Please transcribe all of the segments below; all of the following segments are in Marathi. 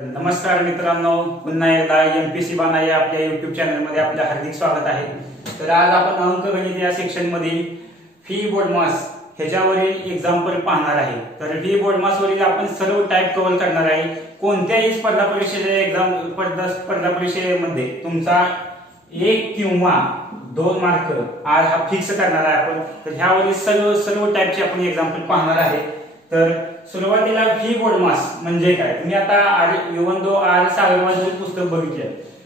नमस्कार मित्रांनो, पुन्हा एकदा एमपीएससी बाना या आपल्या YouTube चॅनल मध्ये आपले हार्दिक स्वागत आहे। तर आज आपण अंकगणित या सेक्शन मध्ये फी बोर्डमास ह्याच्यावरील एक्झाम्पल पाहणार आहे। तर फी बोर्डमास वरील आपण सर्व टाइप कव्हर करणार आहे। कोणत्याही स्पर्धा परीक्षेच्या स्पर्धा परीक्षेमध्ये तुमचा 1 किंवा 2 मार्क आज हा फिक्स करणार आहे आपण। तर ह्यावरील सर्व टाइपचे आपण एक्झाम्पल पाहणार आहे। तर सुरुवातीला फी बोर्डमास म्हणजे काय, तुम्ही आता इव्हन आज सागरवाचं पुस्तक बघितले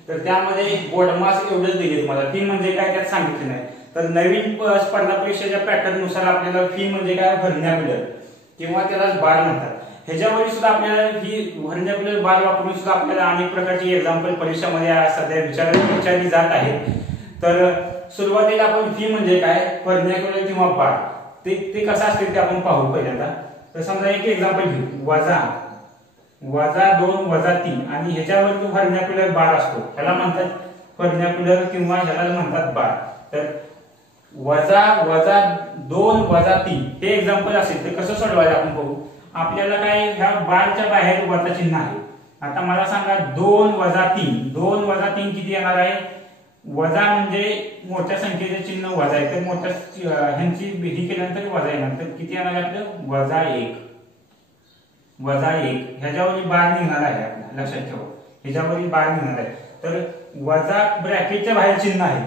तर त्यामध्ये बोर्डमास एवढंच दिले तुम्हाला, फी म्हणजे काय त्यात सांगितलं नाही। तर नवीन स्पर्धा परीक्षेच्या पॅटर्न नुसार आपल्याला फी म्हणजे काय व्हर्नॅक्युलर किंवा त्याला बार म्हणतात, ह्याच्यावर सुद्धा आपल्याला फी व्हर्नॅक्युलर बार वापरून सुद्धा आपल्याला अनेक प्रकारची एक्झाम्पल परीक्षामध्ये सध्या विचारली जात आहेत। तर सुरुवातीला आपण फी म्हणजे काय व्हर्नॅक्युलर किंवा बार ते कसं असते ते आपण पाहू पहिल्यांदा। तर समजा एक एक्झाम्पल घेऊ, वजा 2 वजा 3 आणि ह्याच्यावर जो व्हर्नॅक्युलर बार असतो ह्याला म्हणतात व्हर्नॅक्युलर किंवा ह्याला म्हणतात बार। तर वजा 2 वजा 3 हे एक्झाम्पल असेल तर कसं सोडवायचं आपण बघू। आपल्याला काय ह्या बारच्या बाहेर वजा चिन्ह आहे। आता मला सांगा 2 वजा 3 किती येणार आहे। वजा म्हणजे मोठ्या संख्येचे चिन्ह वजा आहे, तर मोठ्या ह्यांची ही केल्यानंतर वजा येणार, तर किती येणार आहे आपलं वजा 1 ह्याच्यावरील बार निघणार आहे आपल्याला, लक्षात ठेवा ह्याच्यावरील बार निघणार आहे। तर वजा ब्रॅकेटच्या बाहेर चिन्ह आहे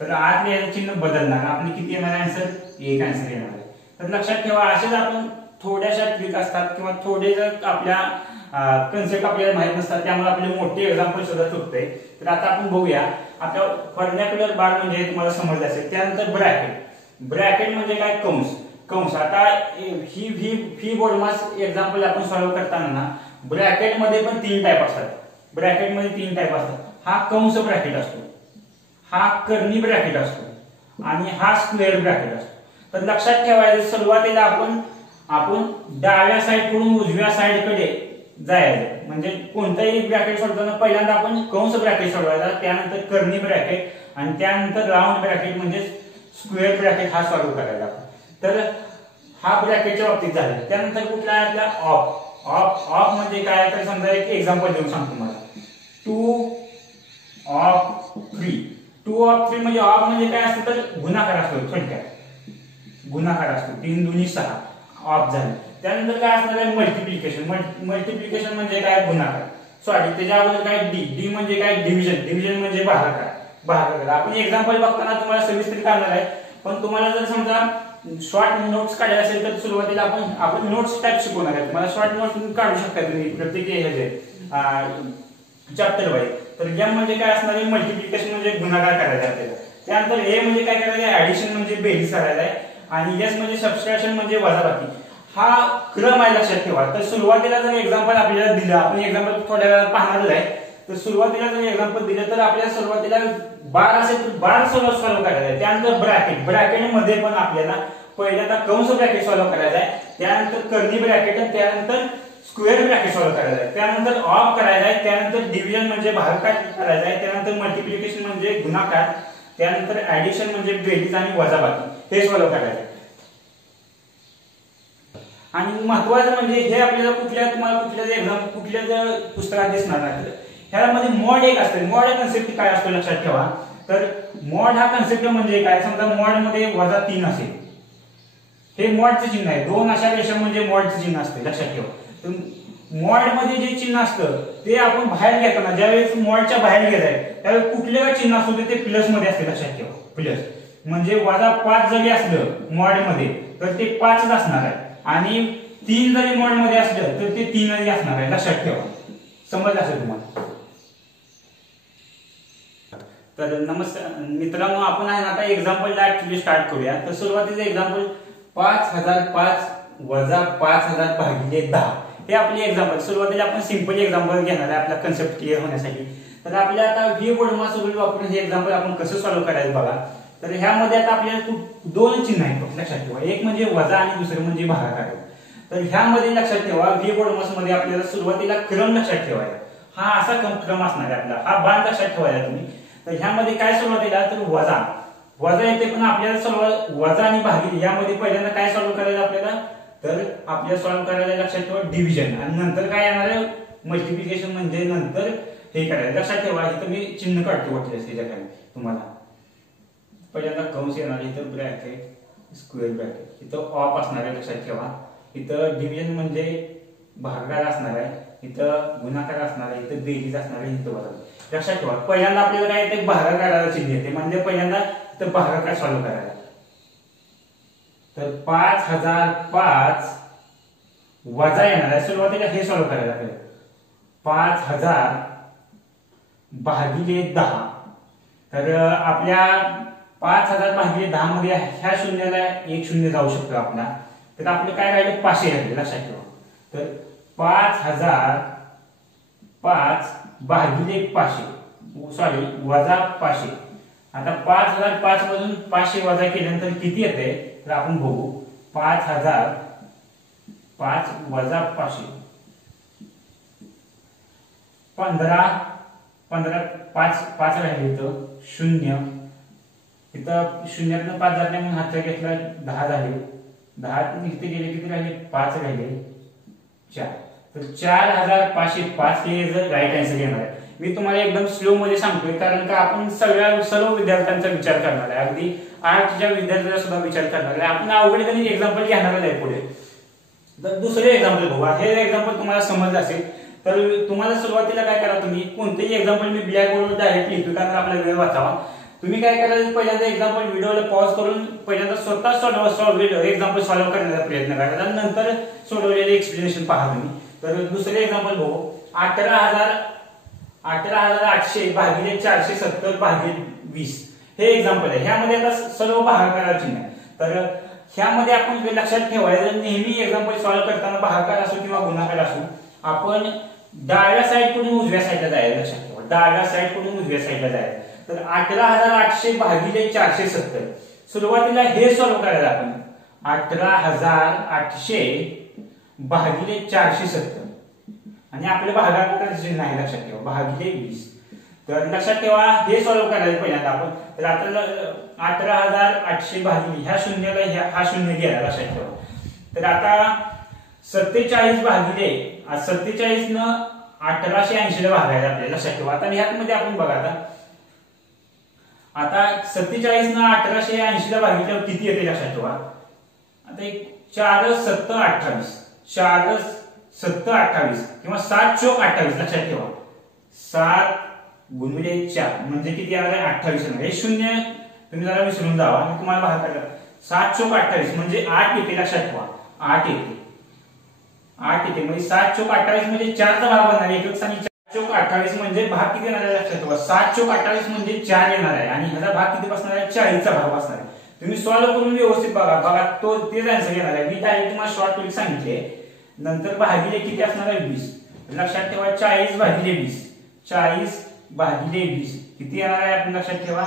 तर आत याचं चिन्ह बदलणार, आपले किती येणार आहे आन्सर 1 आन्सर येणार आहे। तर लक्षात ठेवा असेच आपण थोड्याशा ट्रिक असतात किंवा थोडे जर आपल्या कन्सेप्ट आपल्याला माहित नसतात त्यामुळे आपले मोठे एक्झाम्पल सुद्धा चुकते। तर आता आपण बघूया, आपल्या व्हर्नॅक्युलर बार म्हणजे तुम्हाला समजलं असेल। त्यानंतर ब्रॅकेट म्हणजे काय कंस। आता फी बोर्डमास एक्झाम्पल आपण सॉल्व्ह करताना ब्रॅकेट मध्ये पण 3 टाइप असतात। हा कंस ब्रॅकेट असतो, हा कर्ली ब्रॅकेट असतो आणि हा स्क्वेअर ब्रॅकेट असतो। तर लक्षात ठेवायचं सुरुवातीला आपण डाव्या साइड कडून उजव्या साइड कडे जायचं, म्हणजे कोणताही ब्रॅकेट सोडताना पहिल्यांदा आपण कंस ब्रॅकेट सोडवायचा, त्यानंतर कर्ली ब्रॅकेट आणि त्यानंतर राऊंड ब्रॅकेट म्हणजे स्क्वेअर ब्रॅकेट हा सॉल्व्ह करायचा। तर हा ब्रॅकेटच्या बाबतीत झाला। त्यानंतर कुठला आहे आपला ऑफ म्हणजे काय, तर समजा एक एक्झाम्पल देऊन सांगतो मला, 2 ऑफ 3 म्हणजे ऑफ म्हणजे काय असतं तर गुणाकार असतो, थोडक्यात गुणाकार असतो, 3 दुनी 6 ऑफ झाले। त्यानंतर काय असणार आहे मल्टिप्लिकेशन म्हणजे काय गुणाकार, सॉरी त्याच्यावर काय डी म्हणजे काय डिव्हिजन म्हणजे भागाकार। आपण एक्झाम्पल बघताना तुम्हाला सविस्तर काढणार आहे, पण तुम्हाला जर समजा शॉर्ट नोट्स काढायला असेल तर सुरुवातीला आपण नोट्स टाइप शिकवणार आहे। तुम्हाला शॉर्ट नोट्स काढू शकता तुम्ही प्रत्येक ह्याचे चॅप्टर वाईज। तर एम म्हणजे काय असणार आहे मल्टिप्लिकेशन म्हणजे गुणाकार करायचा आपल्याला। त्यानंतर ए म्हणजे काय करायचं आहे ऍडिशन म्हणजे बेरीज करायचा आहे आणि एस म्हणजे सबट्रॅक्शन म्हणजे वजाबाकी। हा क्रम आहे, लक्षात ठेवा। तर सुरुवातीला जर एक्झाम्पल आपल्याला दिलं, आपण एक्झाम्पल थोड्या वेळात पाहणार आहे, तर सुरुवातीला जर एक्झाम्पल दिलं तर आपल्याला सुरुवातीला बार असेल तर बार सॉल्व्ह करायचा आहे। त्यानंतर ब्रॅकेट मध्ये पण आपल्याला पहिल्यांदा कंस ब्रॅकेट सॉल्व्ह करायचा आहे, त्यानंतर कर्ली ब्रॅकेट, त्यानंतर स्क्वेअर ब्रॅकेट सॉल्व्ह करायचा आहे, त्यानंतर ऑफ करायचा आहे, त्यानंतर डिव्हिजन म्हणजे भागाकार करायचा आहे, त्यानंतर मल्टिप्लिकेशन म्हणजे गुणाकार, त्यानंतर ऍडिशन म्हणजे बेरीज आणि वजाबाकी हे सॉल्व्ह करायचं आहे। आणि महत्वाचं म्हणजे हे आपल्याला कुठल्या पुस्तकात दिसणार नाही, ह्यामध्ये मॉड एक असते। मॉड कन्सेप्ट काय असतो लक्षात ठेवा। तर मॉड हा कन्सेप्ट म्हणजे काय, समजा मॉड मध्ये वजा 3 असेल, हे मॉडचे चिन्ह आहे, 2 अशा रेषा म्हणजे मॉडचे चिन्ह असते, लक्षात ठेवा। तर मॉड मध्ये जे चिन्ह असतं ते आपण बाहेर घेताना ज्यावेळेस मॉडच्या बाहेर घ्यायचं त्यावेळेस कुठले चिन्ह असतो ते प्लस मध्ये असते, लक्षात ठेवा। प्लस म्हणजे वजा 5 जरी असलं मॉड मध्ये तर ते 5च असणार आहे आणि 3 जरी मॉड मध्ये असलं तर ते 3च असणार आहे, लक्षात ठेवा। समजलं असेल तुम्हाला। तर नमस्कार मित्रांनो, आपण आता एक्झाम्पल ऍक्च्युअली स्टार्ट करूया। तर सुरुवातीचं एक्झाम्पल 5005 वजा 5000 भागिले 10 हे आपले एक्झाम्पल। सुरुवातीला आपण सिंपल एक्झाम्पल घेणार आहे आपला कन्सेप्ट क्लिअर होण्यासाठी। तर आपल्याला आता व्ही बोर्डमास रूल वापरून हे एक्झाम्पल आपण कसं सॉल्व्ह करायचं बघा। तर ह्यामध्ये आता आपल्याला 2 चिन्ह आहेत, लक्षात ठेवा, एक म्हणजे वजा आणि दुसरे म्हणजे भागाकार। तर ह्यामध्ये लक्षात ठेवा व्ही बोर्डमास मध्ये आपल्याला सुरुवातीला क्रम लक्षात ठेवायचा, हा असा क्रम असणार आहे आपला, हा बाण लक्षात ठेवायचा तुम्ही। तर ह्यामध्ये काय सुरुवातीला तर वजा येते, पण आपल्याला वजा आणि भागिले यामध्ये पहिल्यांदा काय सॉल्व्ह करायचं आपल्याला, तर आपल्याला सॉल्व्ह करायला लक्षात ठेवा डिव्हिजन आणि नंतर काय येणार आहे मल्टिप्लिकेशन म्हणजे नंतर हे करायचं. लक्षात ठेवा इथं मी चिन्ह काढतो वाटले त्याच्या खाली तुम्हाला. पहिल्यांदा कंस येणार, इथं ब्रॅकेट स्क्वेअर ब्रॅकेट, इथं ऑफ असणार आहे लक्षात ठेवा. इथं डिव्हिजन म्हणजे भागाकार असणार आहे, इथं गुणाकार असणार आहे, इथं बेरीज असणार आहे, इथं वजा. लक्षात ठेवा पहिल्यांदा आपल्याला काय येते भागाकाराला चिन्ह येते म्हणजे पहिल्यांदा इथं भागाकार सॉल्व्ह करायला. तर 5005 वजा येणार आहे, सुरुवातीला हे सॉल्व्ह करायला लागेल. 5000 भागिले 10. तर आपल्या 5000 भागिले 10 मध्ये ह्या शून्याला एक शून्य जाऊ शकतो आपला. तर आपलं काय राहिलं 500 राहिले लक्षात ठेवा. तर 5005 भागिले 500 सॉरी वजा 500. आता 5005 मधून 500 वजा केल्यानंतर किती येते तर आपण बघू. 5005 वजा 500 15 5 राहिले इथं 0. इथं शून्यातनं 5 जात नाही म्हणून हातचा घेतला 10 झाले. 10 इथे गेले किती राहिले 5 राहिले 4. तर 4505 हे जर राईट आन्सर येणार आहे. मी तुम्हाला एकदम स्लो मध्ये सांगतोय कारण का आपण सर्व विद्यार्थ्यांचा विचार करणार आहे, अगदी आर्टच्या विद्यार्थ्यांचा सुद्धा विचार करणार आहे. आपण अवघड गणित एक्झाम्पल घेणार आहे पुढे. तर दुसरे एक्झाम्पल बघा. हे एक्झाम्पल तुम्हाला समजलं असेल तर तुम्हाला सुरुवातीला काय करा, तुम्ही कोणतेही एक्झाम्पल मी ब्लॅक बोर्डवर डायरेक्ट लिहितो कारण आपला वेळ वाचावा. तुम्ही काय करायचं पहिल्यांदा एक्झाम्पल व्हिडिओला पॉज करून पहिल्यांदा स्वतः एक्झाम्पल सॉल्व्ह करण्याचा प्रयत्न करायचा, नंतर सोडवलेले एक्सप्लेनेशन पहा तुम्ही. तर दुसरे एक्झाम्पल बघू. 18,800 भागिले 470 भागिले 20 हे एक्झाम्पल आहे. ह्यामध्ये आता सर्व भागाकार चिन्ह आहे. तर ह्यामध्ये आपण लक्षात ठेवायचं नेहमी एक्झाम्पल सॉल्व्ह करताना भागाकार असो किंवा गुणाकार असो आपण डाव्या साइड कडून उजव्या साइडला जायला. लक्षात ठेवा डाव्या साइड कडून उजव्या साइडला जायला. तर 18,800 भागिले 470 सुरुवातीला हे सॉल्व्ह करायला आपण. 18,800 भागिले 470 आणि आपले भागाकार चिन्ह आहे लक्षात ठेवा भागिले 20. तर लक्षात ठेवा हे सॉल्व्ह करायचं पहिल्यांदा आपण. तर आता 18,800 भागिले ह्या शून्याला हा शून्य गेला लक्षात ठेवा. तर आता 47 भागिले 47 न 1880 ला भागायला आपल्याला लक्षात ठेवा. आता ह्यात मध्ये आपण बघा आता 47 न 1880 ला भागिल्यावर किती येते लक्षात ठेवा. आता 4 7 28 4 7 28 किंवा 7 चौक 28 लक्षात ठेवा. 7 गुणिले 4 म्हणजे किती येणार आहे 28 येणार. हे शून्य तुम्ही जरा विसरून जावा आणि तुम्हाला बाहेर काढा. 7 चौक 28 म्हणजे 8 येते लक्षात ठेवा. 8 येते म्हणजे 7 चौक 28 म्हणजे 4 चा भाग बनणार आहे. 1 आणि 4 चौक 28 म्हणजे भाग किती येणार आहे लक्षात ठेवा. 7 चौक 28 म्हणजे 4 येणार आहे आणि ह्याचा भाग किती बसणार आहे 40 चा भाग बसणार आहे. तुम्ही सॉल्व्ह करून व्यवस्थित बघा तो तेच आन्सर येणार आहे. मी डायरेक्ट तुम्हाला शॉर्ट ट्रिक सांगितले. नंतर भागिले किती असणार आहे 20. लक्षात ठेवा 40 भागिले 20 40 भागिले 20 किती येणार आहे आपण लक्षात ठेवा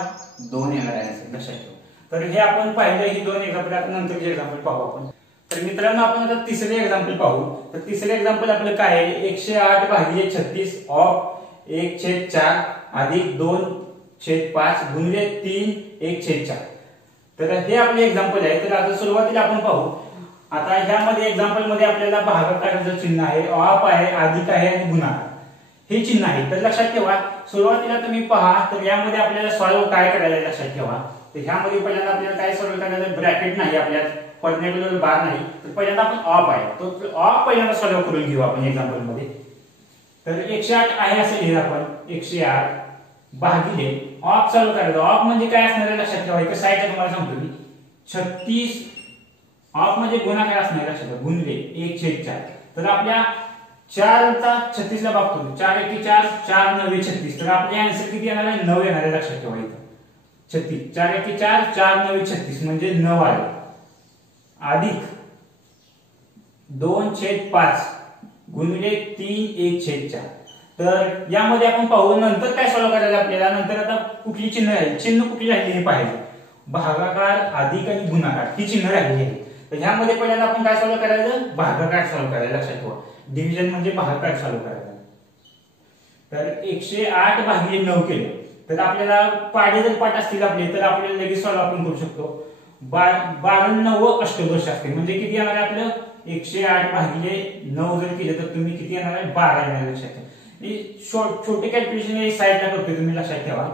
2 येणार आहे आन्सर लक्षात ठेवा. तर हे आपण पाहिलं ही 2 एक्झाम्पल. आता नंतरचे एक्झाम्पल पाहू आपण. तर मित्रांनो आपण आता तिसरे एक्झाम्पल पाहू. तर तिसरे एक्झाम्पल आपलं काय आहे 108 भागिले 36 ऑफ 1/4 अधिक 2/5 गुणिले 3/1/4. तर हे आपले एक्झाम्पल आहे. तर आता सुरुवातीला आपण पाहू. आता ह्यामध्ये एक्झाम्पल मध्ये आपल्याला भागाकाराचं चिन्ह आहे, ऑफ आहे, अधिक आहे आणि गुणाकार हे चिन्ह आहे. तर लक्षात ठेवा सुरुवातीला तुम्ही पहा. तर यामध्ये आपल्याला सॉल्व्ह काय करायला लक्षात ठेवा. तर ह्यामध्ये पहिल्यांदा आपल्याला काय सॉल्व्ह करायचं ब्रॅकेट नाही आपल्यात पर्टिक्युलर बार नाही. तर पहिल्यांदा आपण ऑफ आहे तो ऑफ पहिल्यांदा सॉल्व्ह करून घेऊ आपण एक्झाम्पल मध्ये. तर 108 आहे असं लिहिलं आपण 108 भागिले ऑफ सॉल्व्ह करायचं. ऑफ म्हणजे काय असणार आहे लक्षात ठेवा. एका साईडला तुम्हाला सांगतो मी 36 ऑफ म्हणजे गुणाकार असणार लक्षात ठेवा गुणिले 1/4. तर आपल्या 4 चा 36 ला बघतो 4 × 4 4 9 36. तर आपले आन्सर किती येणार आहे 9 येणार आहे लक्षात ठेवा. इथं 36 4 × 4 4 9 36 म्हणजे 9 आले अधिक 2/5 गुणिले 3/1/4. तर यामध्ये आपण पाहू नंतर काय सॉल्व्ह करायचं आपल्याला. नंतर आता कुठली चिन्ह राहील चिन्ह कुठली राहिली हे पाहायचं. भागाकार अधिक आणि गुणाकार ही चिन्ह राहिली आहे. तर ह्यामध्ये पहिल्यांदा आपण काय सॉल्व्ह करायचं भागाकार सॉल्व्ह करायला लक्षात ठेवा. डिव्हिजन म्हणजे भागाकार सॉल्व्ह करायचा. तर 108 भागिले 9 केलं तर आपल्याला पाढे जर पाठ असतील आपले तर आपल्याला लगेच सॉल्व्ह आपण करू शकतो. 12 9 अष्टदश असते म्हणजे किती येणार आहे आपलं 108 भागिले 9 जर केले तर तुम्ही किती येणार आहे 12 येणार आहे लक्षात ठेवा। छोटे कॅल्क्युलेशन हे साईडला करतोय तुम्ही लक्षात ठेवा।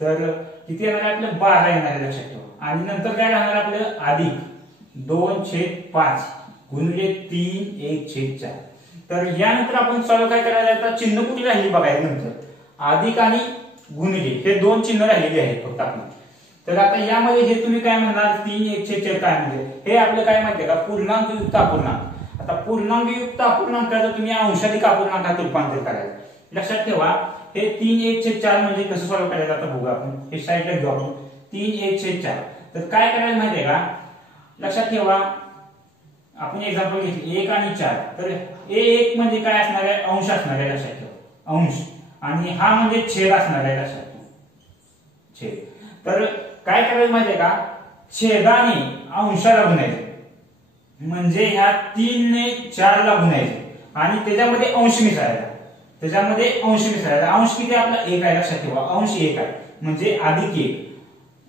तर किती येणार आहे आपलं 12 येणार आहे लक्षात ठेवा। आणि नंतर काय राहणार आपलं अधिक 2/5 गुणिले 3 1/4। तर यानंतर आपण सॉल्व काय करायला आता चिन्ह कुठे राहिली बघायला नंतर अधिक आणि गुणिले हे दोन चिन्ह राहिलेली आहेत फक्त आपली। तर आता यामध्ये हे तुम्ही काय म्हणणार 3 1/4 काय म्हणजे हे आपलं काय माहितीये का पूर्णांक युक्त अपूर्णांक। आता पूर्णांक युक्त अपूर्णांकाचं तुम्ही अंशाधिक अपूर्णांकात रूपांतर करायचं लक्षात ठेवा। हे 3 1/4 म्हणजे कसं सॉल्व करायचं आता बघू आपण। हे साईडला घेऊ आपण 3 1/4। तर काय करायला माहितीये का लक्षात ठेवा आपण एक्झाम्पल घेतले 1 आणि 4। तर a1 म्हणजे काय असणार आहे अंश असणार आहे लक्षात ठेवा अंश आणि हा म्हणजे छेद असणार आहे लक्षात ठेवा छेद। तर काय करायचं माहितीये का छेदाने अंशाला गुणायचं म्हणजे ह्या 3 ने 4 ला गुणायचं आणि त्याच्यामध्ये अंश मिसळायचा अंश किती आपला 1 आहे लक्षात ठेवा अंश 1 आहे म्हणजे अधिक 1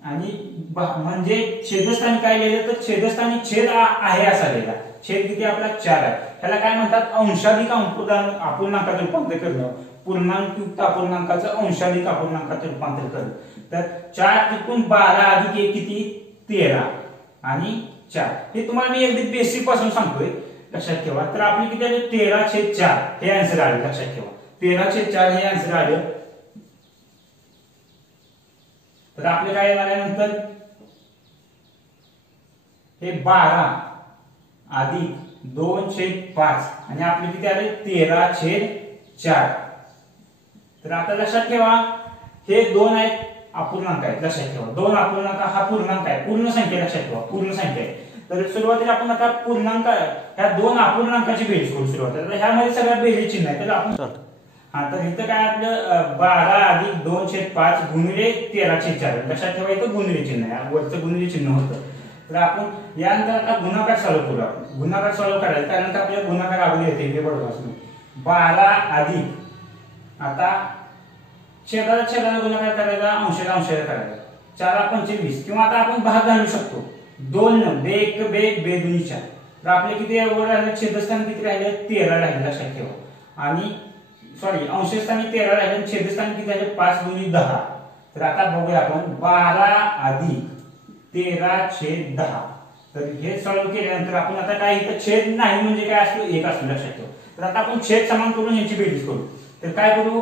आणि म्हणजे छेदस्थानी काय लिहिलं तर छेदस्थानी छेद आहे असा लिहिला छेद किती आपला 4 आहे। त्याला काय म्हणतात अंशाधिक अपूर्णांकात रूपांतर करणं पूर्णांक युक्त अपूर्णांकाचं अंशाधिक अपूर्णांकात रूपांतर करणं। तर 4 तिथून 12 अधिक 1 किती 13 आणि 4 हे तुम्हाला मी अगदी बेसिक पासून सांगतोय लक्षात ठेवा। तर आपली किती आले 13/4 हे आन्सर आले लक्षात ठेवा 13/4 हे आन्सर आले। तर आपले काय येणार आहे नंतर हे 12 अधिक 2/5 आणि आपले किती आले 13/4। तर आता लक्षात ठेवा हे दोन आहेत अपूर्णांक आहेत लक्षात ठेवा। दोन अपूर्णांक हा पूर्णांक आहे पूर्ण संख्या लक्षात ठेवा पूर्ण संख्या आहे। तर सुरुवातीला आपण आता पूर्णांक ह्या दोन अपूर्णांकाची बेरीज करू सुरुवात। तर ह्यामध्ये सगळ्या बेरीज चिन्ह आहे तर आपण हा तर इथं काय आपलं 12 अधिक 2/5 गुणिले 13/4 लक्षात ठेवा इथं गुणिले चिन्ह आहे वरचं गुणिले चिन्ह होतं। तर आपण यानंतर आता गुणाकार सॉल्व करू आपण गुणाकार सॉल्व करायचं त्यानंतर आपल्याला गुणाकार आवडले येते हे बरोबर असं 12 अधिक आता छेदाला गुणाकार करायचा अंशाला करायचा 4/25 किंवा आता आपण भाग घालू शकतो 2 बे 1 बे 2 4। तर आपले किती वर राहिले छेदस्थानी किती राहिले 13 राहिले लक्षात ठेवा आणि सॉरी अंशस्थानी 13 राहिले छेदस्थानी किती राहिले 5 × 10। तर आता बघूया आपण 12 अधिक 13/10। तर हे सॉल्व केल्यानंतर आपण आता काय इथं छेद नाही म्हणजे काय असतो 1 असतो लक्षात ठेवा। तर आता आपण छेद समान करून याची बेरीज करू। तर काय करू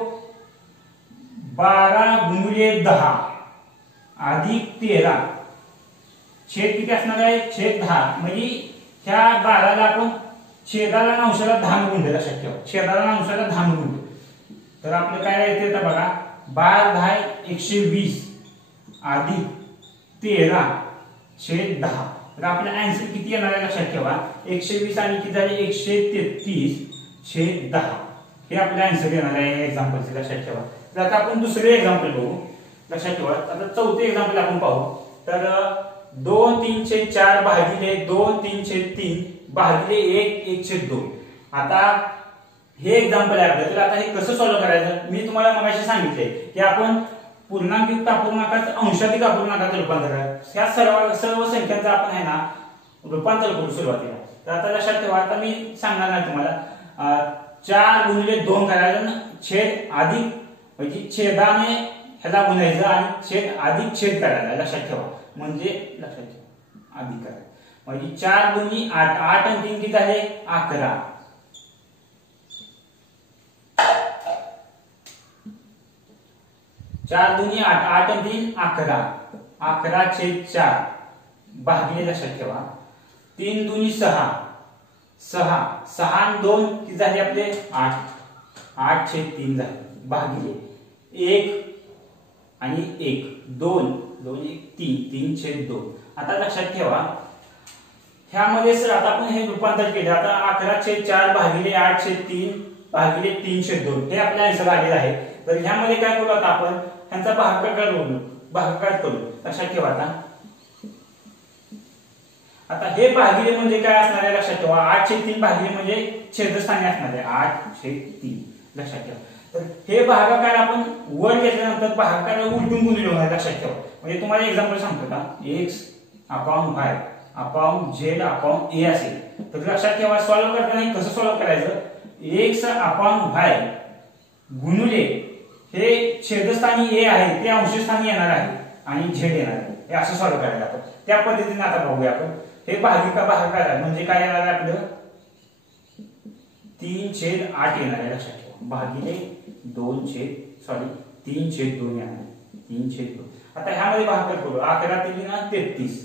12 × 10 अधिक 13 छेद किती असणार आहे छेद 10 म्हणजे ह्या 12 ला आपण छेदाला आणि अंशाला 10 गुणले लक्षात ठेवा छेदाला आणि अंशाला 10 गुणले। तर आपलं काय येते आता बघा 12 10 120 अधिक 13/10। तर आपला आन्सर किती येणार आहे लक्षात ठेवा 120 आणि किती झाले 133/10 हे आपला आन्सर येणार आहे एक्झाम्पलचे लक्षात ठेवा। तर आता आपण दुसरे एक्झाम्पल बघू लक्षात ठेवा। आता चौथे एक्झाम्पल आपण पाहू। तर 2/3/4 भागिले 2/3/3 भागिले 1/2। आता हे एक्झाम्पल आहे आपलं। तर आता हे कसं सॉल्व करायचं मी तुम्हाला मगाशी सांगितले की आपण पूर्णांक युक्त अपूर्णांकाचं अंशाधिक अपूर्णांकात रूपांतर करायचं ह्या सर्व संख्यांचं आपण आहे ना रूपांतर करू सुरुवातीला। तर आता लक्षात ठेवा आता मी सांगणार नाही तुम्हाला 4 × 2 करायचं छेद अधिक म्हणजे छेदाने ह्याला गुणायचं आणि छेद अधिक छेद करायचा लक्षात ठेवा म्हणजे लक्षात ठेवा अधिक करायचं म्हणजे 4 × 8 8 आणि 3 किती झाले 11 4 × 8 8 आणि 3 11 11/4 भागिले लक्षात ठेवा 3 × 6 6 6 आणि 2 किती झाले आपले 8 8/3 झाले भागिले 1 आणि 1 2 2 1 3 3/2। आता लक्षात ठेवा ह्यामध्ये सर आता आपण हे रूपांतर केले आता 11/4 भागिले 8/3 भागिले 3/2 हे आपल्या आन्सर आलेला आहे। तर ह्यामध्ये काय करू आता आपण ह्यांचा भागाकार करू लक्षात ठेवा। आता हे भागिले म्हणजे काय असणार आहे लक्षात ठेवा 8/3 भागिले म्हणजे छेदस्थानी असणार आहे 8/3 लक्षात ठेवा। तर हे भागाकार आपण वर घेतल्यानंतर भागाकार उलटून गुणिले होणार लक्षात ठेवा। म्हणजे तुम्हाला एक्झाम्पल सांगतो का x upon y upon z upon a असेल तर लक्षात ठेवा सॉल्व्ह करताना कसं सॉल्व्ह करायचं x अपॉन y गुणिले हे छेदस्थानी a आहे ते अंशस्थानी येणार आहे आणि z येणार आहे हे असं सॉल्व्ह करायचं आपण त्या पद्धतीने आता बघूया आपण हे भागिका भागाकार म्हणजे काय येणार आहे आपलं 3/8 येणार आहे लक्षात ठेवा भागिले 3/2 येणार 3/2 आता ह्यामध्ये भागाकार करू 11 × 33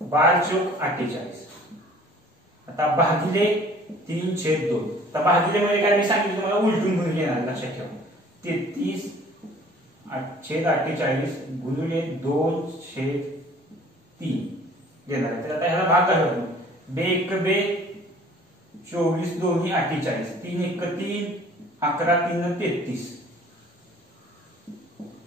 12 × 48 आता भागिले 3/2 आता भागिले म्हणजे काय मी सांगितलं तुम्हाला उलटून गुणिले येणार लक्षात ठेवा 33/48 गुणिले 2/3 येणार तर आता ह्याला भाग करू 2 × 1 = 24 2 × 48 3 × 1 = 3 11 × 3 = 33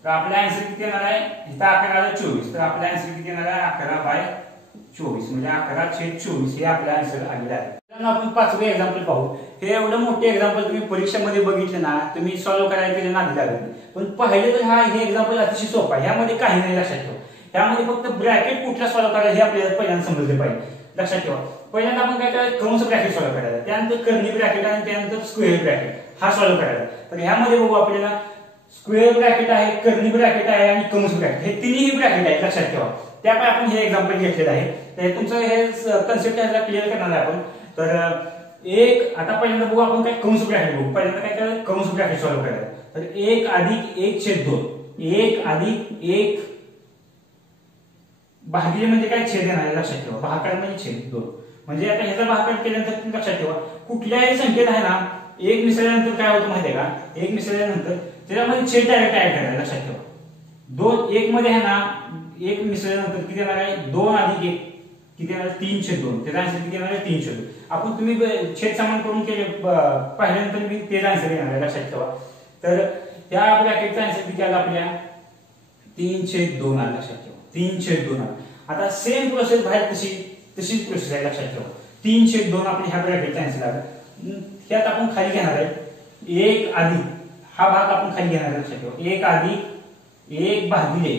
तर आपला आन्सर किती येणार आहे इथं 11/24 तर आपला आन्सर किती येणार आहे 11/24 म्हणजे 11/24 हे आपला आन्सर आलेला आहे आपण पाचवे एक्झाम्पल पाहू हे एवढं मोठे एक्झाम्पल तुम्ही परीक्षेमध्ये बघितले ना तुम्ही सॉल्व्ह करायला नादी लागत नाही पण पहिले तर हे एक्झाम्पल अतिशय सोपा आहे यामध्ये काही नाही लक्षात ठेवा यामध्ये फक्त ब्रॅकेट कुठला सॉल्व्ह करायला हे आपल्याला पहिल्यांदा समजले पाहिजे लक्षात ठेवा पहिल्यांदा आपण काय करायचं कंस ब्रॅकेट सॉल्व्ह करायचा त्यानंतर कर्ली ब्रॅकेट आणि त्यानंतर स्क्वेअर ब्रॅकेट हा सॉल्व्ह करायचा तर ह्यामध्ये बघू आपल्याला स्क्वेअर ब्रॅकेट आहे कर्ली ब्रॅकेट आहे आणि कंस ब्रॅकेट हे तिन्ही ब्रॅकेट आहेत लक्षात ठेवा त्यामुळे आपण हे एक्झाम्पल घेतलेलं आहे तर तुमचं हे कन्सेप्ट क्लिअर करणार आहे आपण तर एक आता पहिल्यांदा बघू आपण काय कंस ब्रॅकेट बघू पहिल्यांदा काय करायचं कंस ब्रॅकेट सॉल्व्ह करायचं तर 1 + 1/2 1 + 1 भागिले म्हणजे काय छेद येणार लक्षात ठेवा भागाकार म्हणजे छेद 2 म्हणजे आता ह्याचा भागाकार केल्यानंतर तुम्ही लक्षात ठेवा कुठल्याही संख्येत आहे ना एक मिसळल्यानंतर काय होतं माहिती आहे का एक मिसळल्यानंतर त्याच्यामध्ये छेद डायरेक्ट ऍड करायचा लक्षात ठेवा 2 1 मध्ये आहे ना एक मिसळल्यानंतर किती येणार आहे 2 + 1 किती येणार 3/2 त्याचा आन्सर किती येणार आहे 3/2 आपण तुम्ही छेद समान करून केले पाहिल्यानंतर मी त्याचा आन्सर येणार आहे लक्षात ठेवा तर त्या ब्रॅकेटचा आन्सर किती आला आपल्या 3/2 आला लक्षात ठेवा 3/2 आता सेम प्रोसेस बाहेर तशीच प्रोसेस आहे लक्षात ठेवा 3/2 आपली ह्या ब्रॅकेटचा आन्सर आला ह्यात आपण खाली घेणार आहे 1 अधिक हा भाग आपण खाली घेणार आहे लक्षात ठेवा 1 अधिक 1 भागिले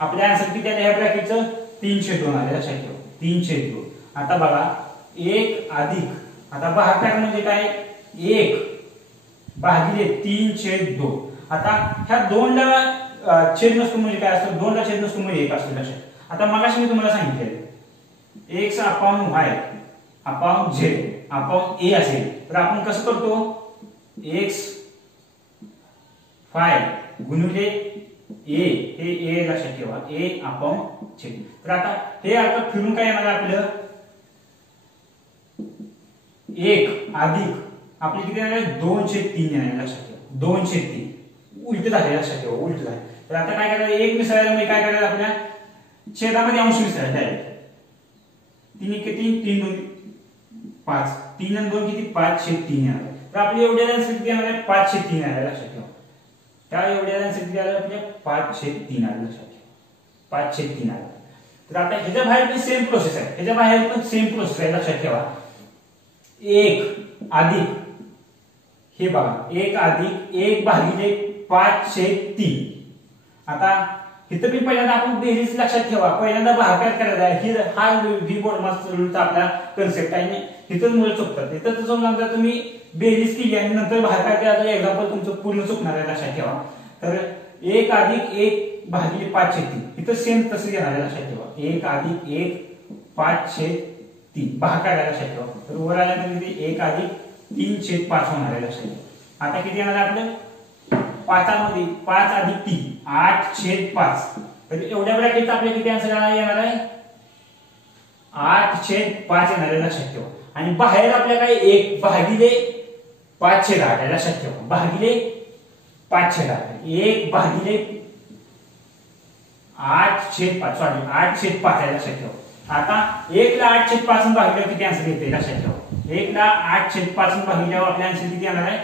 आपल्या आन्सर किती आले ह्या ब्रॅकेटचं 3/2 आले लक्षात ठेवा 3/2 आता बघा 1 अधिक आता भागाकार म्हणजे काय 1 भागिले 3/2 आता ह्या 2 ला छेद नसतो म्हणजे काय असतं 2 ला छेद नसतो म्हणजे 1 असतो लक्षात आता मगाशी मी तुम्हाला सांगितले x upon y upon z upon a असेल तर आपण कसं करतो x phi गुणिले a हे a लक्षात ठेवा a अपॉन z तर आता हे आता फिरून काय येणार आपलं 1 अधिक आपले किती येणार 2/3 येणार लक्षात ठेवा 2/3 उलट झाले लक्षात ठेवा उलट झाले तर आता काय करायचं एक मिसळायला म्हणजे काय करायचं आपल्या छेदामध्ये अंश मिसळायचा डायरेक्ट 3 × 3 3 × 2 5 3 आणि 2 किती 5/3 येणार तर आपली एवढ्या आन्सर किती येणार आहे 5/3 येणार लक्षात ठेवा त्या एवढ्या आन्सर किती आला आपल्या 5/3 आला लक्षात ठेवा 5/3 आला तर आता ह्याच्या बाहेर पण सेम प्रोसेस आहे ह्याच्या बाहेर पण सेम प्रोसेस आहे लक्षात ठेवा 1 अधिक हे बघा 1 अधिक 1 भागिले 5/3 आता इथं मी पहिल्यांदा आपण बेरीज लक्षात ठेवा पहिल्यांदा भागाकार करायचा आहे हा VBODMAS रूलचा आपला कन्सेप्ट आहे इथंच मुलं चुकतात इथं समजा तुम्ही बेरीज केली आणि नंतर भागाकार केला एक्झाम्पल तुमचं पूर्ण चुकणार आहे लक्षात ठेवा तर 1 अधिक 1 भागिले 5/3 इथं सेम तसं येणार आहे लक्षात ठेवा 1 अधिक 1 5/3 भागाकार लक्षात ठेवा तर वर आल्यानंतर 1 अधिक 3/5 होणार आहे लक्षात ठेवा आता किती येणार आहे आपलं 5 मध्ये 5 अधिक 3 8/5 तर एवढ्या ब्रॅकेटचा आपल्याला किती आन्सर येणार आहे 8/5 येणार आहे लक्षात ठेवा आणि बाहेर आपल्या काय 1 भागिले 5/8 आहे लक्षात ठेवा भागिले 5/8 1 भागिले 8/5 सॉरी 8/5 आहे लक्षात ठेवा आता 1 ला 8/5 भागिले किती आन्सर येते लक्षात ठेवा 1 ला 8/5 भागिल्यावर आपल्या आन्सर किती येणार आहे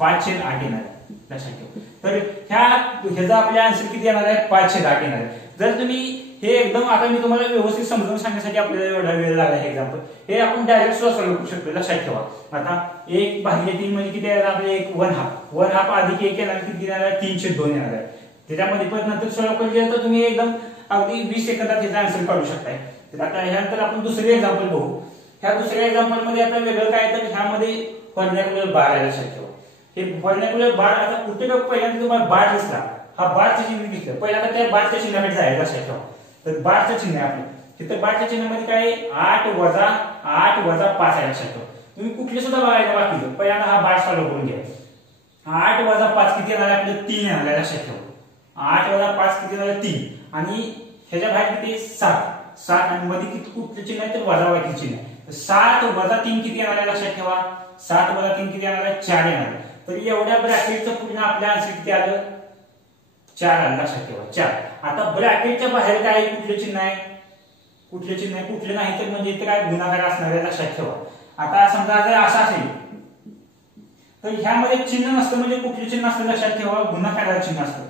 5/8 येणार आहे लक्षात ठेवा तर ह्याचा आपल्या आन्सर किती येणार आहे 5/8 येणार आहे जर तुम्ही हे एकदम आता मी तुम्हाला व्यवस्थित समजावून सांगण्यासाठी आपल्याला एवढा वेळ लागला आहे एक्झाम्पल हे आपण डायरेक्ट सॉल्व्ह करू शकतो लक्षात ठेवा आता 1 भागिले 3 म्हणजे किती येणार आपले 1/2 अधिक 1 येणार किती येणार आहे 3/2 येणार आहे त्याच्यामध्ये पण नंतर सॉल्व्ह केलं तर तुम्ही एकदम अगदी 20 सेकंदात ह्याचा आन्सर काढू शकताय. तर आता ह्यानंतर आपण दुसरे एक्झाम्पल बघू. ह्या दुसऱ्या एक्झाम्पल मध्ये आता वेगळं काय तर ह्यामध्ये व्हर्नाक्युलर बार आहे लक्षात ठेवा. हे व्हर्नाक्युलर बार आता कुठे पहिल्यांदा तुम्हाला बार दिसला, हा बारचं चिन्ह दिसलं, पहिल्यांदा त्या बारच्या चिन्हाकडे जायचं लक्षात ठेवा. तर बारचं चिन्ह आहे आपलं तिथं, बारच्या चिन्हामध्ये काय 8 वजा 5 आहे लक्षात ठेवा. तुम्ही कुठले सुद्धा बघायला बाकी पहिल्यांदा हा बार सॉल्व्ह करून घ्या. 8 वजा 5 किती येणार आहे आपलं 3 येणार आहे लक्षात ठेवा. 8 वजा 5 किती येणार आहे 3 आणि ह्याच्या बाहेर किती 7 आणि मध्ये किती कुठलं चिन्ह आहे तर वजाबाकी चिन्ह आहे. 7 वजा 3 किती येणार आहे लक्षात ठेवा. 7 वजा 3 किती येणार आहे 4 येणार आहे. तर एवढ्या ब्रॅकेटचं पूर्ण आपल्या आन्सर किती आलं 4 आलं लक्षात ठेवा 4. आता ब्रॅकेटच्या बाहेर काय कुठलं चिन्ह आहे, कुठले चिन्ह आहे कुठले नाही तर म्हणजे इथे काय गुणाकार असणार आहे लक्षात ठेवा. आता समजा जर असं असेल तर ह्यामध्ये चिन्ह नसतं म्हणजे कुठले चिन्ह असतं लक्षात ठेवा गुणाकाराचं चिन्ह असतं.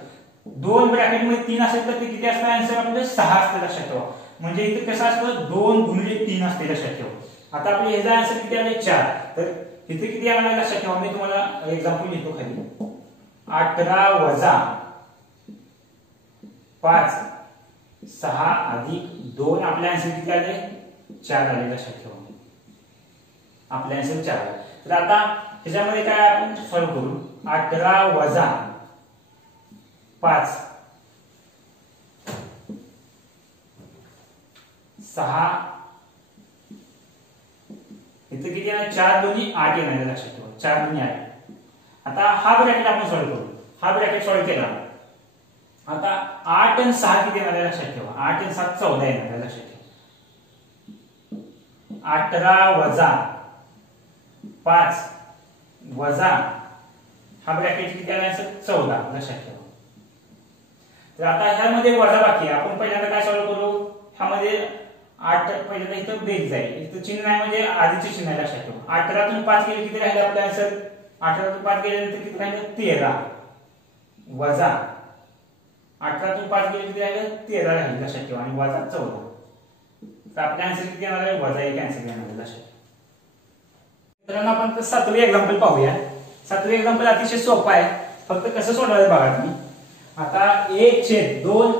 2 ब्रॅकेट मध्ये 3 असेल तर ते किती असतं आन्सर आपलं 6 असतं लक्षात ठेवा. म्हणजे इथे कसं असतं 2 गुणिले 3 असते लक्षात ठेवा. आता आपले ह्याचा आन्सर किती आले 4. तर इथे किती आला लक्षात ठेवा. मी तुम्हाला एक्झाम्पल लिहितो खाली. 18 वजा 5 6 अधिक 2 आपले आन्सर किती आले 4 आले लक्षात ठेवा. आपले आन्सर 4 आले. तर आता ह्याच्यामध्ये काय आपण सॉल्व्ह करू. 18 वजा 5 6 इथे किती येणार 4 दोन्ही 8 येणार लक्षात ठेवा. 4 दोन्ही 8. आता हा ब्रॅकेट आपण सॉल्व्ह करू. हा ब्रॅकेट सॉल्व्ह केला. आता 8 आणि 6 किती येणार लक्षात ठेवा. 8 आणि 7 14 येणार लक्षात ठेवा. 18 वजा 5 वजा हा ब्रॅकेट किती आला 14 लक्षात ठेवा. तर आता ह्यामध्ये वजा बाकी आहे. आपण पहिल्यांदा काय सॉल्व्ह करू. ह्यामध्ये 8 पहिल्यांदा इथं बेरीज आहे. इथं चिन्ह आहे म्हणजे आधीचे चिन्ह आहे लक्षात ठेवा. 18 तून 5 गेले किती राहिले आपले आन्सर 18 तून 5 गेल्यानंतर किती राहिलं 13 वजा 18 तून 5 गेले किती राहिलं 13 राहिले लक्षात ठेवा आणि वजा 14. तर आपले आन्सर किती येणार आहे वजा 1 आन्सर येणार आहे लक्षात. तर आपण 7वे एक्झाम्पल पाहूया. 7वे एक्झाम्पल अतिशय सोपं आहे. फक्त कसं सोडवायचं बघा तुम्ही. आता 1/2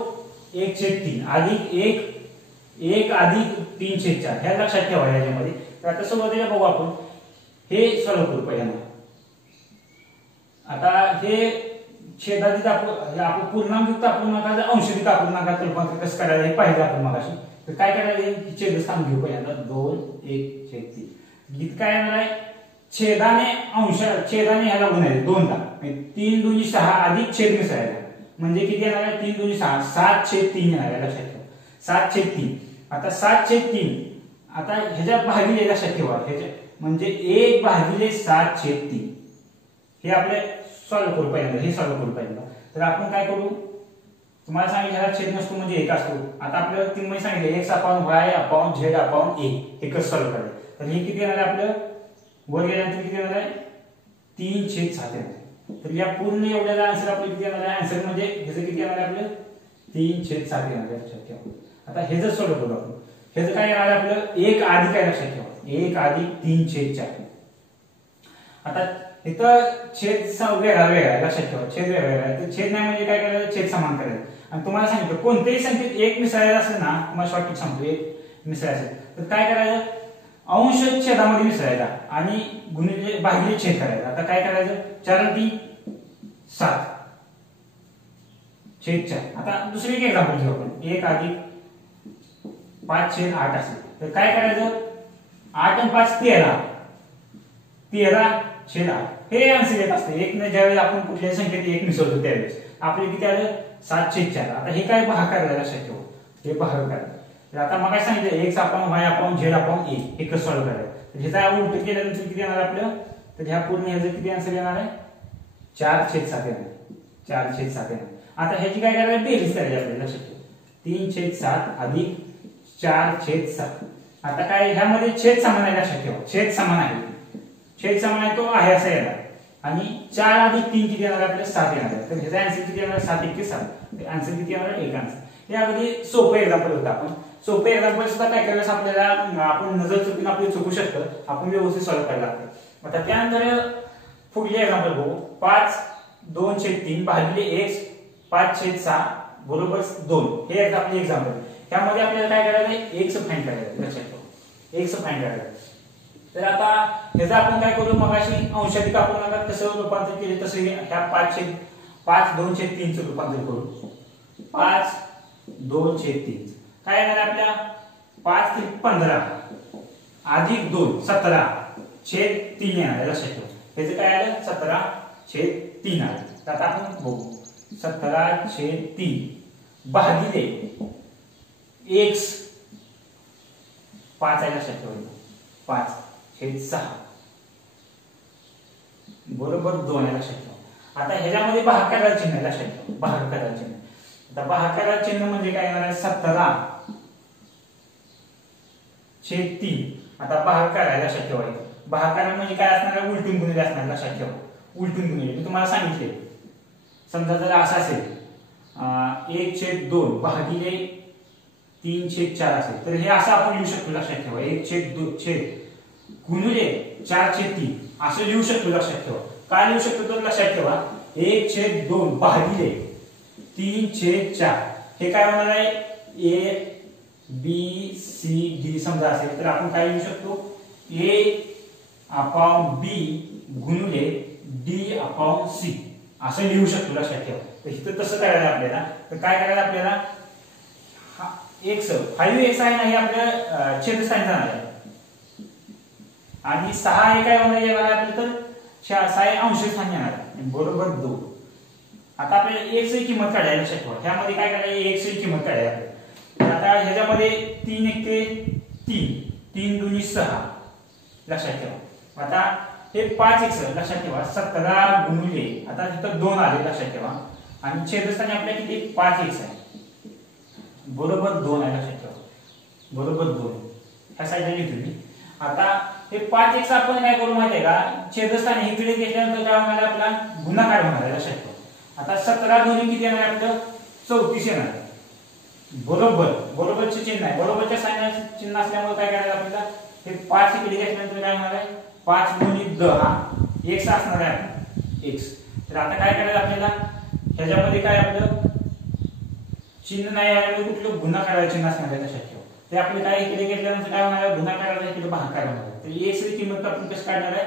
1/3 अधिक 1 अधिक 3/4 ह्या लक्षात ठेवा याच्यामध्ये. तर आता सुरुवातीला बघू आपण हे सॉल्व्ह करू पहिल्यांदा. आता हे छेदाधिक आपण पूर्णांक अपूर्णांकाचा अंशधिक अपूर्णांकात रूपांतर कसं करायचं हे पाहिजे आपण मगाशी. तर काय करायचं छेदस्थान घेऊ पहिल्यांदा 2 1/3. गीत काय येणार आहे छेदाने छेदाने ह्याला गुणायचे 2दा 3 2 6 अधिक छेद मिसळायचा म्हणजे किती येणार आहे 3 2 6 7/3 येणार आहे लक्षात ठेवा. 7/3. आता 7/3 आता ह्याच्या भागिले लक्षात ठेवा. ह्याच्या म्हणजे 1/7/3 हे आपले सॉल्व्ह करू पहिल्यांदा. हे सॉल्व्ह करू पहिल्यांदा. तर आपण काय करू तुम्हाला सांगितलं ह्याला छेद नसतो म्हणजे 1 असतो. आता आपल्याला तीन मध्ये सांगितले x/y/z/a हे कसं सॉल्व्ह करायचं. तर हे किती येणार आहे आपलं वर गेल्यानंतर किती येणार आहे 3/7 येणार. तर या पूर्ण एवढ्याला आन्सर आपलं किती येणार आहे आन्सर म्हणजे ह्याचं किती येणार आहे आपलं 3/7 येणार आहे लक्षात ठेवा. आता हे जर सॉल्व्ह करू आपण ह्याचं काय येणार आहे आपलं 1 अधिक काय लक्षात ठेवा 1 अधिक 3/4. आता इथं छेद वेगळा वेगळा लक्षात ठेवा. छेद वेगळा आहे. छेद नाही म्हणजे काय करायचं छेद समान करायचं. आणि तुम्हाला सांगितलं कोणत्याही संख्येत 1 मिसळायचं असेल ना तुम्हाला शॉर्टकट सांगतो 1 मिसळायचं तर काय करायचं अंश छेदामध्ये मिसळायचा आणि गुणिले भागिले छेद करायचा. आता काय करायचं 4 आणि 3 7 छेद 4. आता दुसरी एक एक्झाम्पल घेऊ आपण 1 अधिक 5/8 असेल तर काय करायचं 8 आणि 5 13/8 हे आन्सर येत असते. 1 ने ज्यावेळेस आपण कुठल्याही संख्येत 1 मिसळतो त्यावेळेस आपले किती आलं 7/4. आता हे काय भागाकार लक्षात ठेवा हे भागाकार. तर आता मग काय सांगितलं x/y/z/a हे कसं सॉल्व्ह करायचं. तर ह्याचा उलट केल्यानंतर किती येणार आपलं तर ह्या पूर्ण ह्याचं किती आन्सर येणार आहे 4/7 येणार 4/7 येणार. आता ह्याची काय करायचं बेरीज करायची आपल्याला लक्षात ठेवा 3/7 अधिक 4/7. आता काय ह्यामध्ये छेद समान आहे लक्षात ठेवा. छेद समान आहे. छेद समान आहे तो आहे असा येणार आणि 4 अधिक 3 किती येणार आपल्याला 7 येणार आहे. तर ह्याचा आन्सर किती येणार 7 × 7 आन्सर किती येणार 1 आन्सर. हे अगदी सोपं एक्झाम्पल होतं. आपण सोपे एक्झाम्पल सुद्धा काय करायला आपल्याला आपण नजर चुकून आपली चुकू शकतं. आपण व्यवस्थित सॉल्व्ह करायला लागतं. आता त्यानंतर पुढले एक्झाम्पल बघू 5/2/3 भागिले x 5/6 बरोबर 2 हे आपले एक्झाम्पल. त्यामध्ये आपल्याला काय करायचं आहे, एक्स फाइंड करायचं. लक्षात ठेवा एक्स फाइंड करायचं. तर आता ह्याचा आपण काय करू, मगाशी अंशाधिक आपण आता कसं रूपांतर केले तसं ह्या 5/2/3 चं रूपांतर करू. 5/2/3 काय येणार आपल्या 5 × 15 अधिक 2 17/3 येणार. लक्षात ठेवा ह्याचं काय आलं 17/3 आलं. तर आता आपण बघू 17/3 भागिले x 5 आहे. लक्षात ठेवा 5/6 बरोबर 2 आहे. लक्षात ठेवा. आता ह्याच्यामध्ये भागाकार चिन्ह आहे. लक्षात ठेवा भागाकार चिन्ह. आता भागाकार चिन्ह म्हणजे काय येणार आहे 17/3. आता भागाकार आहे. लक्षात ठेवा भागाकार म्हणजे काय असणार आहे, उलटून गुणिले असणार. लक्षात ठेवा उलटून गुणिले मी तुम्हाला सांगितले. समजा जर असं असेल 1/2 भागिले 3/4 असेल तर हे असं आपण लिहू शकतो. लक्षात ठेवा 1/2 गुणिले 4/3 असं लिहू शकतो. लक्षात ठेवा काय लिहू शकतो तर लक्षात ठेवा 1/2 भागिले 3/4 हे काय होणार आहे A B C D समजा असेल तर आपण काय लिहू शकतो A/B गुणिले D/C असं लिहू शकतो. लक्षात ठेवा. तर इथं तसं करायचं आपल्याला. तर काय करायचं आपल्याला x 5x आहे ना हे आपल्या छेदस्थानी जाणार आहे आणि 6 हे काय होणार येणार आपल्याला तर 6 अंशस्थानी येणार आहे बरोबर 2. आता आपल्याला x ची किंमत काढायला. लक्षात ठेवा ह्यामध्ये काय करायचं x ची किंमत काढायला आपल्याला. आता ह्याच्यामध्ये 3 × 3 3 2 6 लक्षात ठेवा. आता हे 5x लक्षात ठेवा 17 गुणिले आता इथं 2 आले. लक्षात ठेवा आणि छेदस्थानी आपल्या किती 5x आहे बरोबर 2 आहे. लक्षात ठेवा बरोबर 2 ह्या साईडला लिहितो मी. आता हे 5x आपण काय करू माहिती आहे का छेदस्थानी इकडे घेतल्यानंतर काय होणार आपला गुणाकार होणार आहे. लक्षात ठेवा. आता 17 दोन्ही किती येणार आपलं 34 येणार बरोबर. बरोबरचे चिन्ह आहे. बरोबरच्या साइन चिन्ह असल्यामुळे काय करायचं आपल्याला हे 5 इकडे घेतल्यानंतर काय होणार आहे 5 × 10 x असणार आहे x. तर आता काय करायचं आपल्याला ह्याच्यामध्ये काय आपलं चिन्ह नाही आहे कुठलं गुणाकाराचं चिन्ह असणार आहे. लक्षात ठेवा ते आपले काय इकडे घेतल्यानंतर काय होणार आहे गुणाकाराचा इकडे भागाकार होणार आहे. तर x ची किंमत आपण कसं काढणार आहे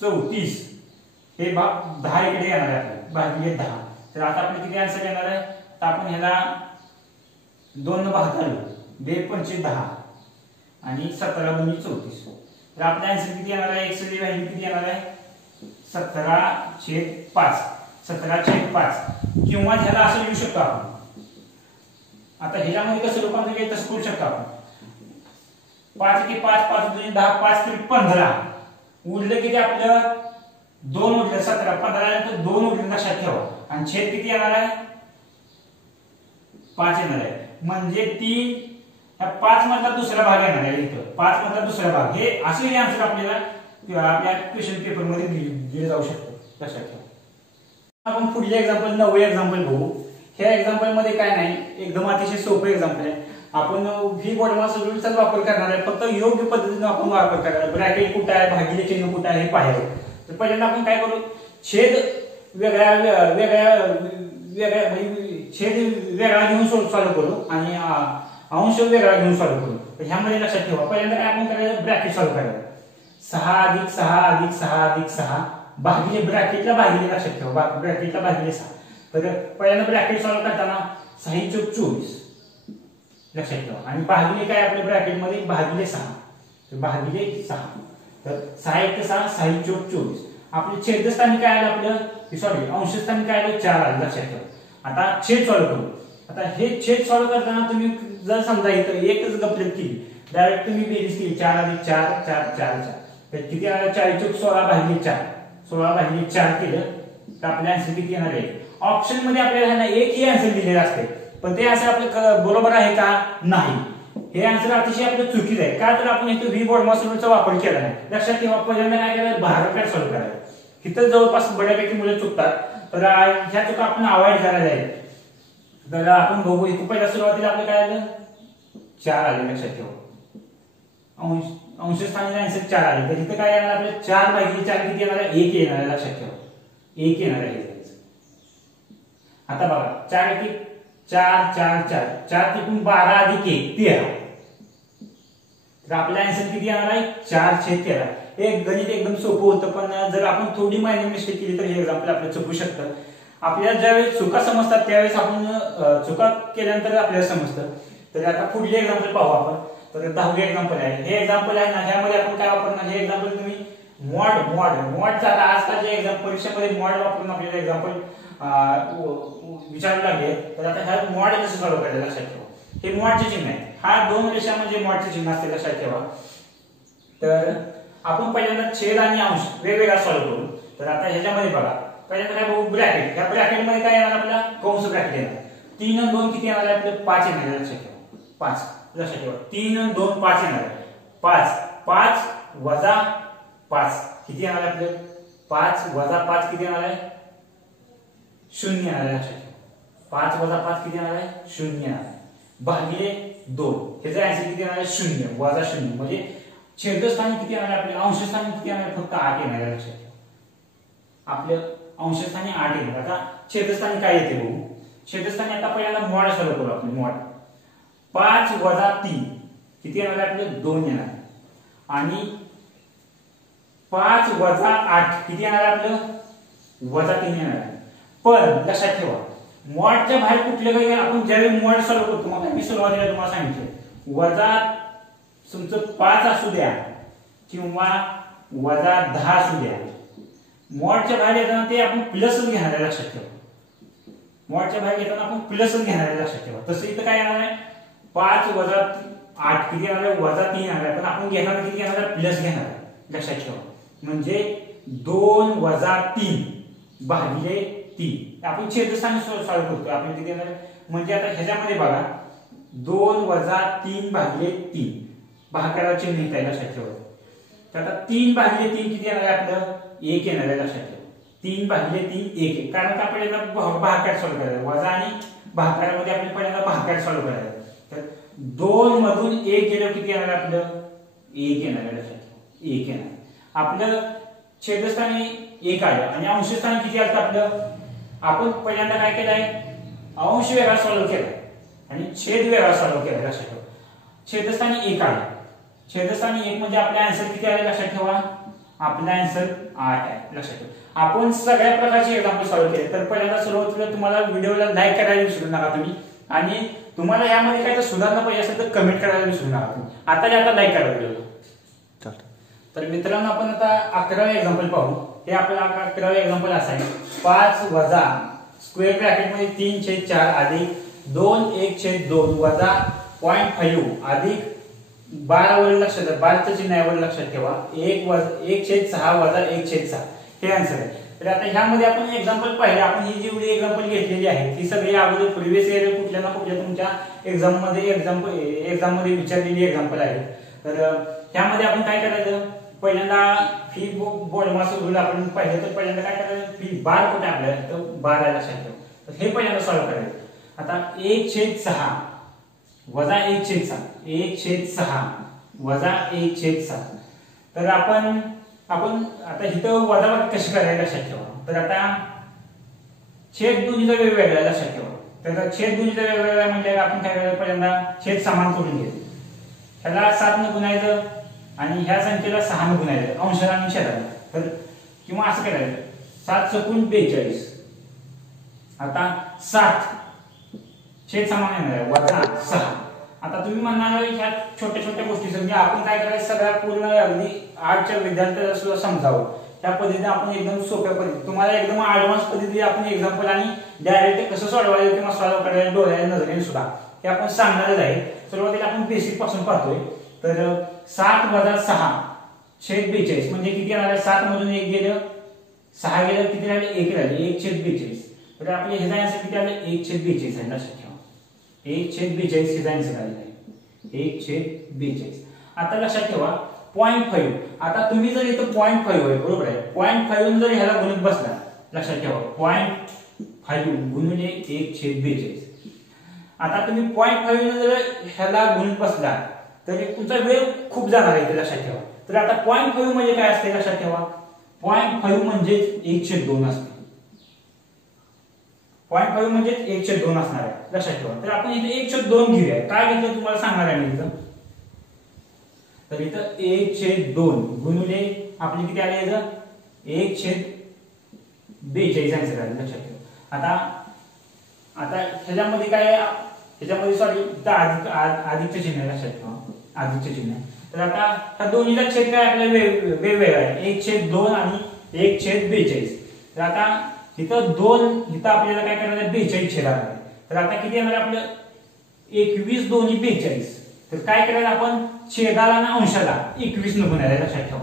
34 हे 10 इकडे येणार आहे आपल्याला भागिले 10. तर आता आपण किती आन्सर येणार आहे तर आपण ह्याला 2 ने भागाकार 2 पंचे 10 आणि 17 × 34. तर आपला आन्सर किती येणार आहे x ची व्हॅल्यू किती येणार आहे 17/5 17/5 किंवा ह्याला असं लिहू शकतो आपण. आता ह्याच्यामध्ये कसं रूपांतर केलं तसं करू शकतो आपण 5 × 5 5 × 10 5 × 15 उरलं किती आपलं 2 उरलं 17 15 नंतर 2 उरलं. लक्षात ठेवा आणि छेद किती येणार आहे 5 येणार आहे म्हणजे 3 ह्या 5 मधला दुसरा भाग येणार आहे. इथं 5 मधला दुसरा भाग हे असं आन्सर आपल्याला आपल्या क्वेश्चन पेपर मध्ये दिले जाऊ शकतो. लक्षात ठेवा. आपण पुढचे एक्झाम्पल 9वे एक्झाम्पल बघू. ह्या एक्झाम्पल मध्ये काय नाही एकदम अतिशय सोपं एक्झाम्पल आहे. आपण VBODMAS रूलचाच वापर करणार आहे फक्त योग्य पद्धतीने आपण वापर करणार आहे. ब्रॅकेट कुठे आहे भागिले चिन्ह कुठे आहे हे पाहायचं. तर पहिल्यांदा आपण काय करू छेद वेगळ्या छेद वेगळा घेऊन सॉल्व्ह करू आणि अंश वेगळा घेऊन सॉल्व्ह करू. तर ह्यामध्ये लक्षात ठेवा पहिल्यांदा काय आपण करायचं ब्रॅकेट सॉल्व्ह करायचं 6 + 6 + 6 + 6 भागिले ब्रॅकेटला भागिले. लक्षात ठेवा ब्रॅकेटला भागिले 6. तर पहिल्यांदा ब्रॅकेट सॉल्व्ह करताना 6 × 24 लक्षात ठेवा आणि भागिले काय आपल्या ब्रॅकेट मध्ये भागिले 6 तर भागिले 6. तर 6 × 6 6 × 24 आपले छेदस्थानी काय आलं आपलं सॉरी अंशस्थानी काय आलं 4 आलं. लक्षात ठेवा. आता छेद सॉल्व्ह करू. आता हे छेद सॉल्व्ह करताना तुम्ही जर समजा इथं एकच गप्पलेट केली डायरेक्ट तुम्ही बेरीज केली 4 + 4 4 4 4 तर किती आलं 4 × 16 भागिले 4 16 भागिले 4 केलं तर आपल्या आन्सर किती येणार आहे. ऑप्शन मध्ये आपल्याला एक ही आन्सर दिलेला असते पण ते आन्सर आपलं बरोबर आहे का नाही हे आन्सर अतिशय आपलं चुकीचं आहे. का तर आपण इथं VBODMAS रूलचा वापर केला नाही. लक्षात ठेवा पहिल्यांदा काय करायचं भागाकार सॉल्व्ह करायचं. इथं जवळपास बऱ्यापैकी मुलं चुकतात तर ह्या चुका आपण अवॉइड करायला जाईल. तर आपण बघू इथं पहिल्या सुरुवातीला आपलं काय आलं 4 आले. लक्षात ठेवा अंशस्थानी आन्सर 4 आले तर इथं काय येणार आपलं 4 भागिले 4 किती येणार आहे 1 येणार आहे. लक्षात ठेवा 1 येणार आहे. आता बघा 4 × 4 4 4 4 तिकून 12 अधिक 1 13. तर आपला आन्सर किती येणार आहे 4/13. हे गणित एकदम सोपं होतं, पण जर आपण थोडी मायनर मिस्टेक केली तर हे एक्झाम्पल आपल्याला चुकू शकतं. आपल्याला ज्यावेळेस चुका समजतात त्यावेळेस आपण चुका केल्यानंतर आपल्याला समजतं. तर आता पुढले एक्झाम्पल पाहू आपण. तर 10वे एक्झाम्पल आहे. हे एक्झाम्पल आहे ना, ह्यामध्ये आपण काय वापरणार, हे एक्झाम्पल तुम्ही मॉडचा आता आजकालच्या एक्झाम परीक्षेमध्ये मॉड वापरून आपल्याला एक्झाम्पल विचारलं लागेल. तर आता ह्या मॉड कसं सॉल्व्ह करायचं लक्षात ठेवा. हे मॉडचे चिन्ह आहे. हा 2 रेषा म्हणजे मॉडचे चिन्ह असते लक्षात ठेवा. तर आपण पहिल्यांदा छेद आणि अंश वेगवेगळा सॉल्व्ह करू. तर आता ह्याच्यामध्ये बघा, पहिल्यांदा काय बघू, ब्रॅकेट. ह्या ब्रॅकेट मध्ये काय येणार आपल्याला कंस ब्रॅकेट येणार. 3 आणि 2 किती येणार आहे आपल्याला 5 येणार आहे लक्षात ठेवा. 5 लक्षात ठेवा. 3 आणि 2 5 येणार आहे. 5 वजा 5 किती येणार आहे आपल्याला 5 वजा 5 किती येणार आहे 0 येणार आहे लक्षात ठेवा. 5 वजा 5 किती येणार आहे 0 येणार आहे. भागिले 2 ह्याचा आन्सर किती येणार आहे 0 वजा 0 म्हणजे छेदस्थानी किती येणार आहे आपल्याला अंशस्थानी किती येणार आहे फक्त 8 येणार आहे लक्षात ठेवा. आपल्या अंशस्थानी 8 येणार. आता छेदस्थानी काय येते बघू. छेदस्थानी आता पहिल्यांदा मॉड सॉल्व्ह करू आपण. मॉड 5 वजा 3 किती येणार आहे आपल्याला 2 येणार आणि 5 वजा 8 किती येणार आहे आपलं वजा 3 येणार आहे. पण लक्षात ठेवा मॉडच्या बाहेर कुठले काही आपण ज्यावेळी मॉड सॉल्व्ह करतो मग मी सुरुवातीला तुम्हाला सांगितलं वजा तुमचं 5 असू द्या किंवा वजा 10 असू द्या, मॉडच्या बाहेर येताना ते आपण प्लसच घेणार आहे लक्षात ठेवा. मॉडच्या बाहेर येताना आपण प्लसच घेणार आहे लक्षात ठेवा. तसं इथं काय येणार आहे 5 वजा 8 किती येणार आहे वजा 3 येणार आहे. पण आपण घेणार किती घेणार आहे प्लस घेणार आहे लक्षात ठेवा. म्हणजे 2 वजा 3 भागिले 3 आपण छेदस्थानी सॉल्व्ह करतो. आपण किती येणार म्हणजे आता ह्याच्यामध्ये बघा 2 वजा 3 भागिले 3 भागाकाराचे चिन्ह लिहिता लक्षात ठेवा. तर आता 3 भागिले 3 किती येणार आहे आपलं 1 येणार आहे लक्षात ठेवा. 3 भागिले 3 1 कारण का आपल्याला भागाकार सॉल्व्ह करायचा वजा आणि भागाकारामध्ये आपल्याला पहिल्यांदा भागाकार सॉल्व्ह करायचा. तर 2 मधून 1 गेलं किती येणार आपलं 1 येणार आहे लक्षात ठेवा. 1 येणार आपलं छेदस्थानी 1 आलं आणि अंशस्थानी किती आलं आपलं आपण पहिल्यांदा काय केलंय अंश वेगळा सॉल्व्ह केलाय आणि छेद वेगळा सॉल्व्ह केलाय लक्षात ठेवा. छेदस्थानी 1 आलं. छेदस्थानी 1 म्हणजे आपला आन्सर किती आला लक्षात ठेवा आपला आन्सर 8 आहे लक्षात ठेवा. आपण सगळ्या प्रकारचे एक्झाम्पल सॉल्व्ह केले. तर पहिल्यांदा सुरुवातीला तुम्हाला व्हिडिओला लाईक करायला विसरू नका तुम्ही आणि तुम्हाला यामध्ये काय सुधारणा पाहिजे असेल तर कमेंट करायला विसरू नका तुम्ही. आता लाईक करायला व्हिडिओला. तर मित्रांनो आपण आता 11वे एक्झाम्पल पाहू. हे आपल्याला 11वे एक्झाम्पल असं आहे 5 वजा स्क्वेअर ब्रॅकेट मध्ये 3/4 अधिक 2 1/2 वजा 0.5 अधिक 12 वर लक्षात ठेवा 12चं चिन्हावर लक्षात ठेवा 1/6 वजा 1/6 हे आन्सर आहे. तर आता ह्यामध्ये आपण एक्झाम्पल पाहिले. आपण ही जेवढी एक्झाम्पल घेतलेली आहे ती सगळी अगोदर प्रिव्हियस इयर कुठल्या ना कुठल्या तुमच्या एक्झाम मध्ये विचारलेली एक्झाम्पल आहे. तर ह्यामध्ये आपण काय करायचं पहिल्यांदा फी बोडमास रूल आपण पाहिलं तर पहिल्यांदा काय करायचं फी बार कुठे आपल्याला तर 12 लक्षात ठेवा. तर हे पहिल्यांदा सॉल्व्ह करायचं. आता 1/6 वजा 1/6 1/6 वजा 1/6 तर आपण आता इथं वजाबाकी कशी करायला लक्षात ठेवा. तर आता छेद दोन्हीचा वेगवेगळा लक्षात ठेवा. तर छेद दोन्हीचा वेगवेगळा म्हणजे आपण काय करायचं पहिल्यांदा छेद समान करून घ्यायचं. ह्याला 7 ने गुणायचं आणि ह्या संख्येला 6 ने गुणायचं अंशाला आणि छेदाला. तर किंवा असं करायचं 7 चौकून 42. आता 7 छेद समान येणार आहे वजा 6. आता तुम्ही म्हणणार ह्या छोट्या छोट्या गोष्टी म्हणजे आपण काय करायचं सगळ्या पूर्ण अगदी 8च्या विद्यार्थ्याला सुद्धा समजावं त्या पद्धतीने आपण एकदम सोप्या पद्धती तुम्हाला एकदम ऍडव्हान्स पद्धतीने आपण एक्झाम्पल आणि डायरेक्ट कसं सोडवायचं किंवा सॉल्व्ह करायचं डोळ्याच्या नजरेने सुद्धा हे आपण सांगणारच आहे. सुरुवातीला आपण बेसिक पासून पाहतोय. तर 7 वजा 6 छेद 42 म्हणजे किती येणार आहे 7 मधून 1 गेलं 6 गेलं किती राहिले 1 राहिले 1/42. तर आपले ह्याचा आन्सर किती आलं 1/42 आहे लक्षात ठेवा. 1/42 ह्याचा आन्सर आलेला आहे 1/42. आता लक्षात ठेवा 0.5. आता तुम्ही जर इथं 0.5 आहे बरोबर आहे 0.5 जर ह्याला गुणत बसला लक्षात ठेवा 0.5 गुणिले 1/42. आता तुम्ही 0.5 जर ह्याला गुणत बसला तर तुमचा वेळ खूप जाणार आहे लक्षात ठेवा. तर आता 0.5 म्हणजे काय असते लक्षात ठेवा 0.5 म्हणजे 1/2 असते. 0.5 म्हणजे 1/2 असणार आहे, लक्षात ठेवा. तर आपण इथे 1/2 घेऊया. काय घेतलं तुम्हाला सांगणार आहे मी इथं. तर इथं 1/2 गुणिले आपली किती आले इथं 1/42 आन्सर आले, लक्षात ठेवा. आता ह्याच्यामध्ये काय, ह्याच्यामध्ये सॉरी इथं अधिकचं चिन्ह आहे, लक्षात ठेवा, अधिकचं चिन्ह आहे. तर आता ह्या दोन्हीचा छेद काय आपल्याला वेगवेगळा आहे, 1/2 आणि 1/42. तर आता इथं 2 इथं आपल्याला काय करायचं आहे 42 छेद आहे. तर आता किती येणार आपलं 21 दोन्ही 42. तर काय करायचं आपण छेदाला आणि अंशाला 21 न गुणायला, लक्षात ठेवा.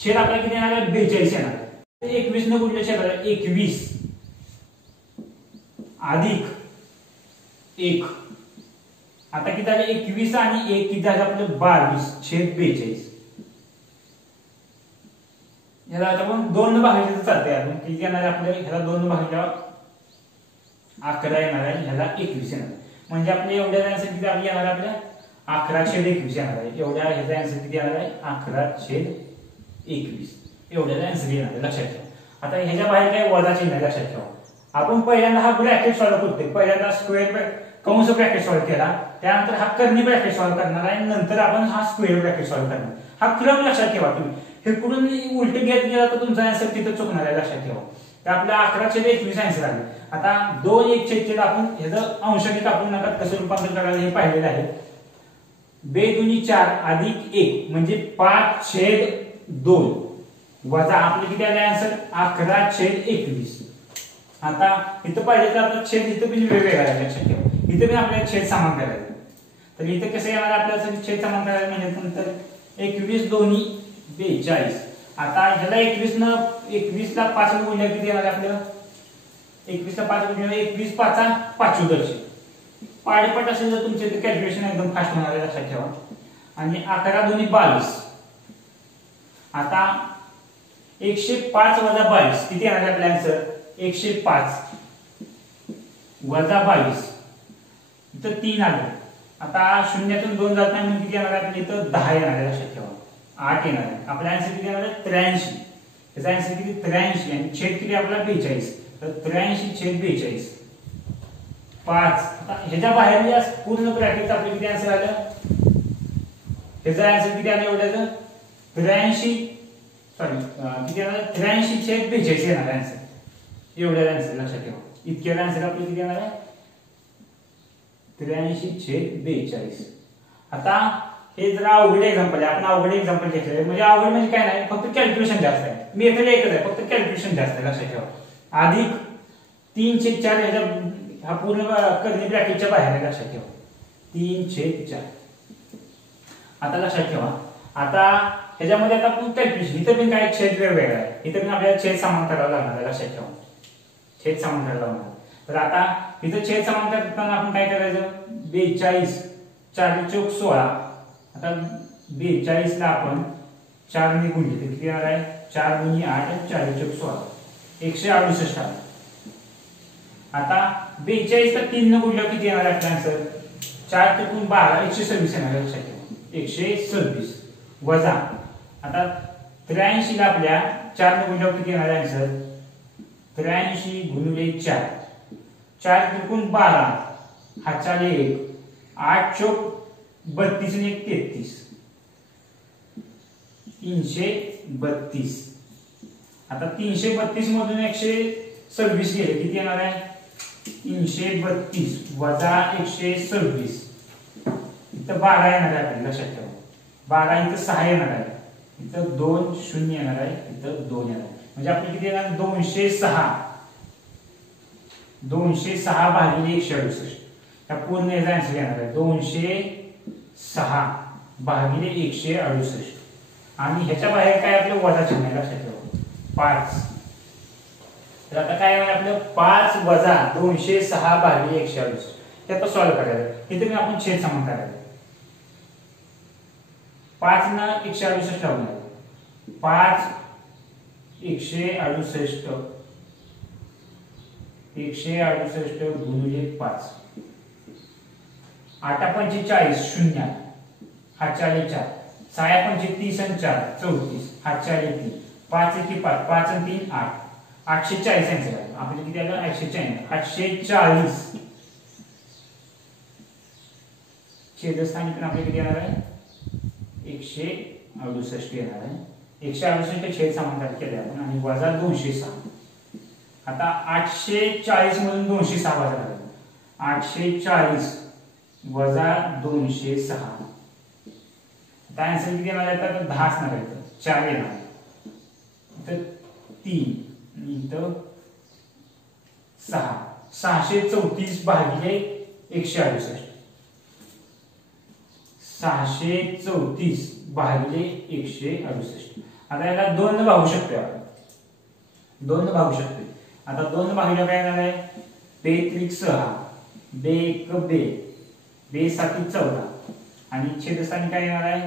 छेद आपल्याला किती येणार आहे 42 येणार आहे. 21 न गुणले छेदाला 21 अधिक 1. आता किती झाले 21 आणि 1 किती झाले आपलं 22/42. याला आपण 2 न भागले तर चालते. आपण किती येणार आहे आपल्याला ह्याला 2 न भागल्यावर 11 येणार आहे, ह्याला 21 येणार आहे. म्हणजे आपल्या एवढ्या आन्सर किती आपली येणार आहे आपल्या 11/21 येणार आहे. एवढ्या ह्याचा आन्सर किती येणार आहे 11/21. एवढ्याचा आन्सर येणार आहे, लक्षात ठेवा. आता ह्याच्या बाहेर काय वजा चिन्ह आहे, लक्षात ठेवा. आपण पहिल्यांदा हा ब्रॅकेट सॉल्व्ह करतोय. पहिल्यांदा स्क्वेअर कंस ब्रॅकेट सॉल्व्ह केला, त्यानंतर हा कर्ली ब्रॅकेट सॉल्व्ह करणार आहे, नंतर आपण हा स्क्वेअर ब्रॅकेट सॉल्व्ह करणार. हा क्रम लक्षात ठेवा. तुम्ही हे कुठून उलट घेत गेला तर तुमचा आन्सर तिथं चुकणार आहे, लक्षात ठेवा. तर आपल्या 11/21 आन्सर आले. आता 2 1/4 आपण ह्याचं अंशाने कापून नका कसं रूपांतर करायला हे पाहिलेलं आहे. 2 दुनी 4 अधिक 1 म्हणजे 5/2 वजा आपले किती आले आन्सर 11/21. आता इथं पाहिजे तर आपला छेद इथं पण वेगवेगळा आहे, लक्षात ठेवा. इथे पण आपल्याला छेद समान करायचा. तर इथं कसं येणार आपल्याला छेद समान करायचं म्हणजे नंतर 21 दोन्ही 42. आता ह्याला 21 ला 5 ने गुणले किती येणार आपल्याला 21 ला 5 गुणले 21 5 85. पाडेपट असेल तर तुमचे इथे कॅल्क्युलेशन एकदम फास्ट होणार आहे, लक्षात ठेवा. आणि 11 दोन्ही 22. आता 105 वजा 22 किती येणार आपला आन्सर 105 वजा 22. इथं 3 आलं. आता 0तून 2 जात नाही म्हणून किती येणार आहे आपल्या इथं 10 येणार आहे, लक्षात ठेवा. 8 येणार आहे. आपला आन्सर किती येणार आहे 83. त्याचा आन्सर किती 83 आणि छेद किती आपला 42. तर 83/42 5. आता ह्याच्या बाहेर पूर्ण ब्रॅकेटचा आपले किती आन्सर आलं, ह्याचा आन्सर किती आलं एवढ्याचं 83 किती आलं 83/42 येणार आन्सर. एवढ्या आन्सर लक्षात ठेवा. इतक्या आन्सर आपले किती येणार आहे 83/42. आता हे जरा अवघड एक्झाम्पल आहे. आपण अवघड एक्झाम्पल घेतलेलं म्हणजे अवघड म्हणजे काय नाही, फक्त कॅल्क्युलेशन जास्त आहे. मेथड एकच आहे, फक्त कॅल्क्युलेशन जास्त आहे, लक्षात ठेवा. अधिक 3/4 ह्याच्या हा पूर्ण कर्ली ब्रॅकेटच्या बाहेर आहे, लक्षात ठेवा. 3/4. आता लक्षात ठेवा. आता ह्याच्यामध्ये आता आपण कॅल्क्युलेशन इथं पण काय छेद वेगवेगळा आहे. इथं पण आपल्याला छेद समान करावा लागणार आहे, लक्षात ठेवा. छेद समान करायला लागणार. तर आता इथं छेद समान करताना आपण काय करायचं 42 4 चौक 16. आता 42 ला आपण 4 ने गुणले तर किती येणार आहे 4 गुणिले 8 4 चौक 16 168 आला. आता 42 ला 3 ने गुणल्यावर किती येणार आहे आपला आन्सर 4 त्रिकोण 12 126 येणार आहे, लक्षात ठेवा. 126 वजा आता 83 ला आपल्या 4 ने गुणल्यावर किती येणार आहे आन्सर 83 गुणिले 4 4 त्रिकोण 12 हातचाले 1 8 चौक 32 आणि 1 33 332. आता 332 मधून 126 गेले किती येणार आहे 332 वजा 126. इथं 12 येणार आहे आपल्याला, लक्षात ठेवा. 12 इथं 6 येणार आहे, इथं 2 0 येणार आहे, इथं 2 येणार आहे. म्हणजे आपली किती येणार 206 भागिले 168. या पूर्ण याचा आन्सर येणार आहे 206 भागिले 168. आणि ह्याच्या बाहेर काय आपलं वजा चिन्ह आहे, लक्षात ठेवा 5. तर आता काय आहे आपलं 5 वजा 206 भागिले 168. ते आता सॉल्व्ह करायचं. इथे मी आपण छेद समान करायचं. 5 ना 168 ठेवणार 5 168 गुणिले 5 8 पंचे 40 0 हातचाले 4 6 पंचे 30 आणि 4 34 हातचाले 3 5 1 5 5 आणि 3 8. 840 आन्सर आहे. आपल्याला किती आलं 840 छेदस्थानी पण आपल्याला किती येणार आहे 168 येणार आहे. 168 छेद समांतर केले आपण आणि वजा 206. आता 840 मधून 206 वजा करायचं. 840 वजा 206 आता आन्सर किती येणार आहे तर 10 असणार आहे. 4 येणार तर 3 इथं 6 634 भागिले 168 634 भागिले 168. आता याला 2 ने भागू शकतो आपण 2 ने भागू शकतो. आता 2 भागिले काय येणार आहे 2 त्रिक 6 2 1 2 2 7 14 आणि छेदस्थानी काय येणार आहे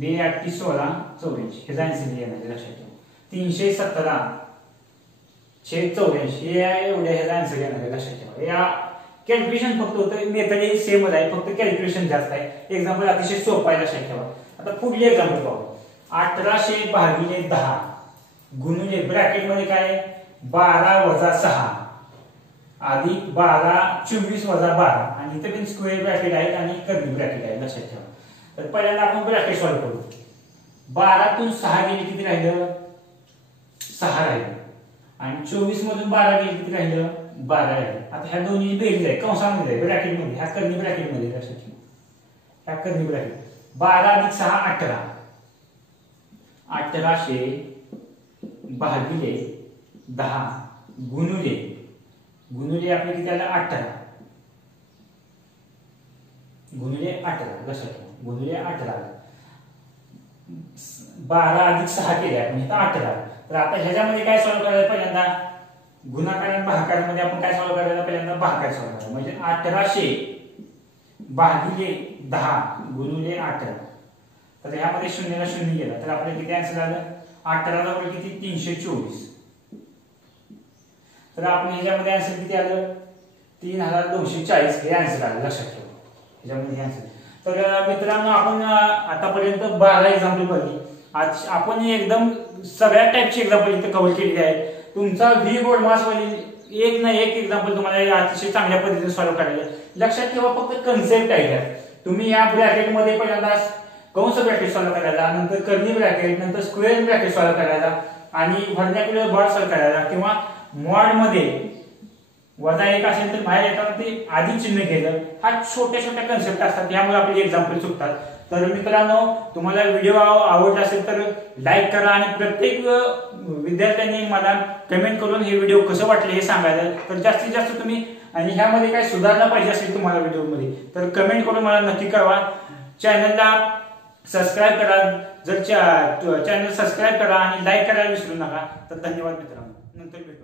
2 8 16 84. ह्याचा आन्सर येणार आहे लक्षात ठेवा 317 छेद 84 हे एवढ्या ह्याचा आन्सर येणार आहे लक्षात ठेवा. या कॅल्क्युलेशन फक्त होतं मेथड सेमच आहे फक्त कॅल्क्युलेशन जास्त आहे. एक्झाम्पल अतिशय सोपं आहे लक्षात ठेवा. आता पुढले एक्झाम्पल पाहू. 1800 भागिले 10 गुणिले ब्रॅकेट मध्ये काय 12 वजा 6 अधिक 12 24 वजा 12 आणि इथे पण स्क्वेअर ब्रॅकेट आहे आणि कर्ली ब्रॅकेट आहे लक्षात ठेवा. तर पहिल्यांदा आपण ब्रॅकेट सॉल्व्ह करू. 12 तून 6 गेले किती राहिलं 6 राहिलं आणि 24 मधून 12 गेले किती राहिलं 12 राहिलं. आता ह्या दोन्ही बेरीज आहे कंसामध्ये आहे ब्रॅकेट मध्ये ह्या कर्ली ब्रॅकेट मध्ये लक्षात ठेवा. ह्या कर्ली ब्रॅकेट 12 अधिक 6 18 1800 भागिले 10 गुणिले आपले किती आलं 18 गुणिले 18 लक्षात ठेवा गुणिले 18 12 अधिक 6 केले आपण इथं 18. तर आता ह्याच्यामध्ये काय सॉल्व्ह करायचं पहिल्यांदा गुणाकार आणि भागाकार मध्ये आपण काय सॉल्व्ह करायचं पहिल्यांदा भागाकार सॉल्व्ह करायचं म्हणजे 1800 भागिले 10 गुणिले 18. तर ह्यामध्ये 0 ला 0 गेला तर आपल्याला किती आन्सर आलं 18 ला किती 324. तर आपण ह्याच्यामध्ये आन्सर किती आलं 3240 हे आन्सर आलं लक्षात ठेवा ह्याच्यामध्ये हे आन्सर. तर मित्रांनो आपण आतापर्यंत 12 एक्झाम्पल बघितली. आज आपण एकदम सगळ्या टाइपची एक्झाम्पल इथे कव्हर केलेली आहे. तुमचा VBODMAS वरील एक ना एक एक्झाम्पल तुम्हाला अतिशय चांगल्या पद्धतीने सॉल्व्ह करायला. लक्षात ठेवा फक्त कन्सेप्ट आहे तुम्ही या ब्रॅकेट मध्ये पहिल्यांदा कंस ब्रॅकेट सॉल्व्ह करायला नंतर कर्ली ब्रॅकेट नंतर स्क्वेअर ब्रॅकेट सॉल्व्ह करायला आणि व्हर्नाक्युलर बॉर्ड सॉल्व्ह करायला किंवा मॉड मध्ये वजा 1 असेल तर बाहेर येताना ते आधी चिन्ह घेतलं. हा छोट्या छोट्या कन्सेप्ट असतात त्यामुळे आपले एक्झाम्पल चुकतात. तर मित्रांनो तुम्हाला व्हिडिओ आवडला असेल तर लाईक करा आणि प्रत्येक विद्यार्थ्यांनी मला कमेंट करून हे व्हिडिओ कसं वाटले हे सांगायला. तर जास्तीत जास्त तुम्ही आणि ह्यामध्ये काय सुधारणा पाहिजे असेल तुम्हाला व्हिडिओमध्ये तर कमेंट करून मला नक्की कळवा. चॅनलला सबस्क्राईब करा जर चॅनल सबस्क्राईब करा आणि लाईक करायला विसरू नका. तर धन्यवाद मित्रांनो नंतर भेटू.